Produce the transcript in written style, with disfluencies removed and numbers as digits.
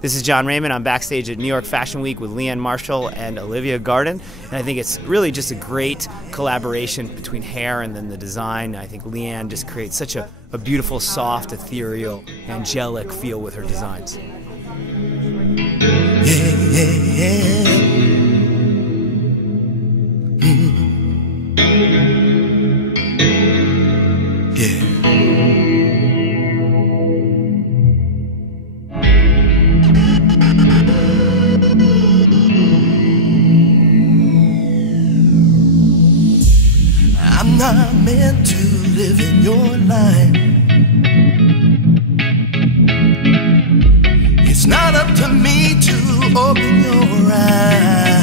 This is John Reyman. I'm backstage at New York Fashion Week with Leanne Marschall and Olivia Garden, and I think it's really just a great collaboration between hair and then the design. I think Leanne just creates such a beautiful, soft, ethereal, angelic feel with her designs. Yeah, yeah, yeah. I'm not meant to live in your life. It's not up to me to open your eyes.